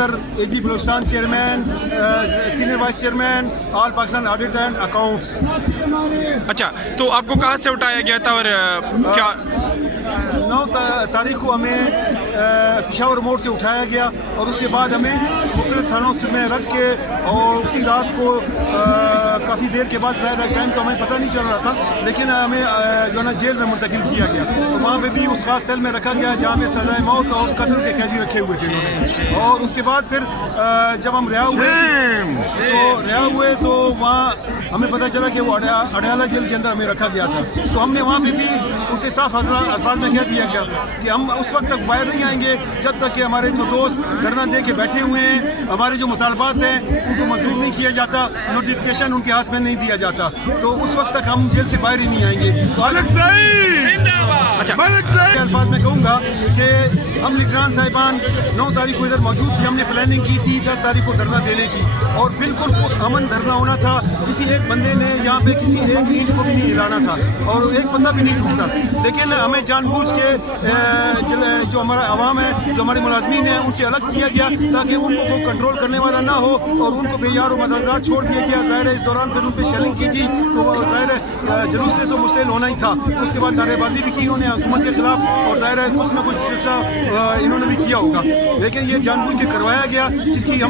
AG Balochistan chairman senior vice chairman all Pakistan audit and accounts. اچھا، تو آپ کو کہاں سے اٹھایا گیا تھا اور کیا 9 تاریخ کو ہمیں پشاور موڑ سے اٹھایا گیا اور اس کے بعد ہمیں مختلف تھانوں میں رکھ کے اور اسی رات کو کافی دیر کے بعد ظاہر ٹائم تو ہمیں پتہ نہیں چل رہا تھا، لیکن ہمیں جو ہے نا جیل میں منتقل کیا گیا. تو وہاں پہ بھی اس خاص سیل میں رکھا گیا جہاں پہ سزائے موت اور قتل کے قیدی رکھے ہوئے تھے انہوں نے. اور اس کے بعد پھر جب ہم رہا ہوئے تو وہاں ہمیں پتہ چلا کہ وہ اڈیالہ جیل کے اندر ہمیں رکھا گیا تھا. تو ہم نے وہاں پہ بھی ان سے صاف الفاظ میں کہہ دیا گیا کہ ہم اس وقت تک باہر نہیں آئیں گے جب تک کہ ہمارے جو دوست دھرنا دے کے بیٹھے ہوئے ہیں، ہمارے جو مطالبات ہیں ان کو منظور نہیں کیا جاتا، نوٹیفیکیشن ان کے ہاتھ میں نہیں دیا جاتا، تو اس وقت تک ہم جیل سے باہر ہی نہیں آئیں گے. الفاظ میں کہوں گا کہ ہم لیڈران صاحبان 9 تاریخ کو ادھر موجود تھے. ہم نے پلاننگ کی تھی 10 تاریخ کو دھرنا دینے کی اور بالکل امن دھرنا ہونا تھا. کسی ایک بندے نے یہاں پہ کسی ایک اینٹ کو بھی نہیں ہلانا تھا اور ایک بندہ بھی نہیں ٹوٹتا. لیکن ہمیں جان بوجھ کے جو ہمارا عوام ہے، جو ہمارے ملازمین ہیں، ان سے الگ کیا گیا تاکہ ان کو کوئی کنٹرول کرنے والا نہ ہو اور ان کو بے یار و مددگار چھوڑ دیا گیا. ظاہر ہے اس دوران پھر ان پہ شیلنگ کی گئی تو ظاہر ہے جلوس نے تو مستعل ہونا ہی تھا. اس کے بعد نعرے بازی بھی کی انہوں نے حکومت کے خلاف اور ظاہر ہے کچھ نہ کچھ حصہ انہوں نے بھی کیا ہوگا، لیکن یہ جان بوجھ کے کروایا گیا جس کی ہم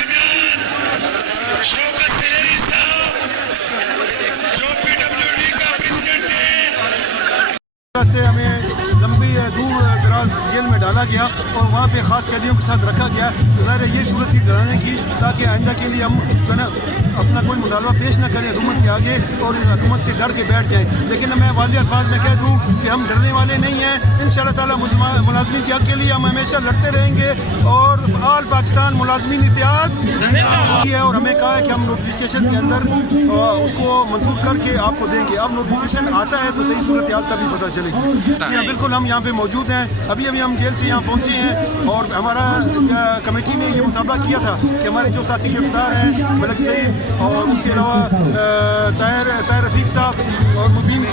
سے ہمیں لمبی دور دراز جیل میں ڈالا گیا اور وہاں پہ خاص قیدیوں کے ساتھ رکھا گیا. تو ظاہر ہے یہ صورت تھی ڈرانے کی تاکہ آئندہ کے لیے ہم جو ہے نا اپنا کوئی مطالبہ پیش نہ کریں حکومت کے آگے اور اس حکومت سے ڈر کے بیٹھ جائیں. لیکن میں واضح الفاظ میں کہہ دوں کہ ہم ڈرنے والے نہیں ہیں. ان شاء اللہ تعالیٰ ملازمین کے حق کے لیے ہم ہمیشہ لڑتے رہیں گے اور آل پاکستان ملازمین اتحاد ہے اور ہمیں کہا ہے کہ ہم نوٹیفیکیشن کے اندر اس کو منظور کر کے آپ کو دیں گے. اب نوٹیفیکیشن آتا ہے تو صحیح صورتحال تبھی پتہ چلے گی. بالکل ہم یہاں پہ موجود ہیں. ابھی ہم جیل سے یہاں پہنچے ہیں اور ہمارا کمیٹی نے یہ مطالبہ کیا تھا کہ ہمارے جو ساتھی گرفتار ہیں ملک سعید اور اس کے علاوہ طاہر رفیق صاحب اور مبین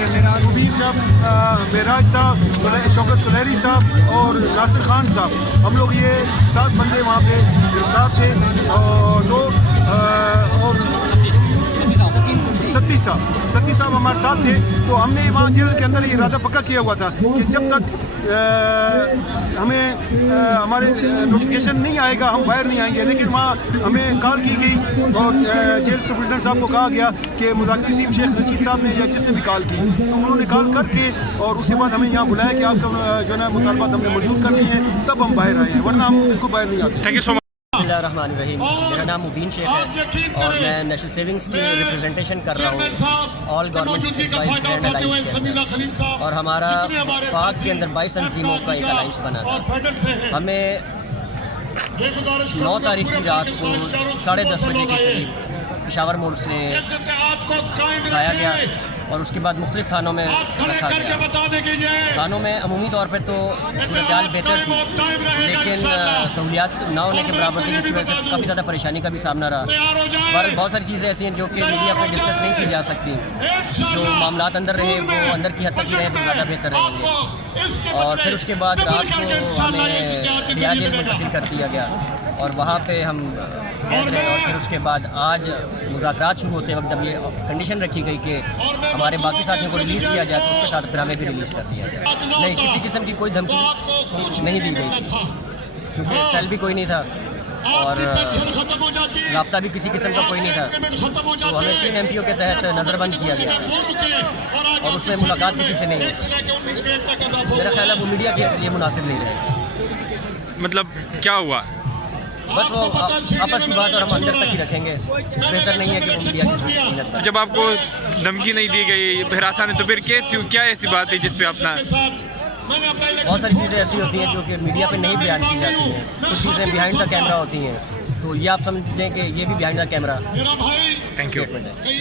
صاحب، معراج صاحب، شوکت سلیری صاحب اور ناصر خان صاحب، ہم لوگ یہ 7 بندے وہاں پہ گرفتار تھے. اور ستی صاحب ہمارے ساتھ تھے. تو ہم نے وہاں جیل کے اندر یہ ارادہ پکا کیا ہوا تھا کہ جب تک ہمیں ہمارے نوٹیفیکیشن نہیں آئے گا ہم باہر نہیں آئیں گے. لیکن وہاں ہمیں کال کی گئی اور جیل سپرنٹینڈنٹ صاحب کو کہا گیا کہ مذاکراتی ٹیم شیخ رشید صاحب نے یا جس نے بھی کال کی تو انہوں نے کال کر کے اور اس کے بعد ہمیں یہاں بلایا کہ آپ کا جو ہے نا مطالبات ہم نے منظور کر دی ہیں تب ہم باہر آئے ہیں، ورنہ ہم بالکل باہر نہیں آتے. تھینک یو سو مچ. بسم اللہ الرحمن الرحیم. میرا نام مبین شیخ ہے اور میں نیشنل سیونگز کی ریپرزنٹیشن کر رہا ہوں آل گورنمنٹ امپلائیز گرینڈ الائنس کے اندر. اور ہمارا وفاق کے اندر 22 تنظیموں کا ایک الائنس بنا تھا. ہمیں 9 تاریخ کی رات کو 10:30 بجے کے قریب پشاور موڑ سے اٹھایا گیا اور اس کے بعد مختلف تھانوں میں رکھا گیا. تھانوں میں عمومی طور پہ تو صورتحال بہتر تھی لیکن سہولیات نہ ہونے کے برابر تھی، جس کی وجہ سے کافی زیادہ پریشانی کا بھی سامنا رہا. بہرحال بہت ساری چیزیں ایسی ہیں جو کہ میڈیا پہ ڈسکس نہیں کی جا سکتی. جو معاملات اندر رہے وہ اندر کی حد تک ہی رہے تو زیادہ بہتر رہیں گے. اور پھر اس کے بعد رات کو ہمیں رہا جیل منتقل کر دیا گیا اور وہاں پہ ہم قید رہے. اور پھر اس کے بعد آج مذاکرات شروع ہوتے وقت جب یہ کنڈیشن رکھی گئی کہ ہمارے باقی ساتھیوں کو ریلیز کیا جائے تو اس کے ساتھ پھر ہمیں بھی ریلیز کر دیا جائے. نہیں، کسی قسم کی کوئی دھمکی نہیں دی گئی تھی کیونکہ سیل بھی کوئی نہیں تھا اور رابطہ بھی کسی قسم کا کوئی نہیں تھا. تو ہمیں 3 MPO کے تحت نظر بند کیا گیا اور اس میں ملاقات کسی سے نہیں ہوئی. میرا خیال ہے وہ میڈیا کے لیے مناسب نہیں رہے گا. مطلب کیا ہوا؟ بس وہ آپس کی بات اور ہم اندر تک ہی رکھیں گے. بہتر نہیں ہے کہ وہ میڈیا کی ضرورت. جب آپ کو دھمکی نہیں دی گئی ہراساں نے تو پھر کیا ایسی بات تھی جس پہ اپنا بہت ساری چیزیں ایسی ہوتی ہیں جو کہ میڈیا پہ نہیں بیان کی جاتی ہیں. کچھ چیزیں بیہائنڈ دا کیمرہ ہوتی ہیں تو یہ آپ سمجھیں کہ یہ بھی behind the camera thank you.